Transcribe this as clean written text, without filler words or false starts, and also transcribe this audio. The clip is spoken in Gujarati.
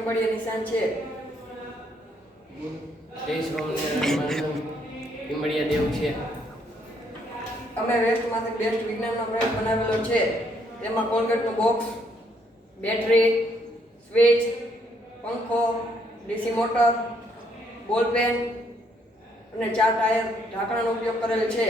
ટીમ્બડીયા નિશાન છે? જય સ્વામિનારાયણ. ટીમ્બડીયા દેવ છે. અમે વેસ્ટમાંથી બેસ્ટ વિજ્ઞાનનો પ્રયોગ બનાવેલો છે. તેમાં કોલગેટનું બોક્સ, બેટરી, સ્વિચ, પંખો, ડીસી મોટર, બોલ પેન અને 4 ટાયર ઢાંકણાનો ઉપયોગ કરેલ છે.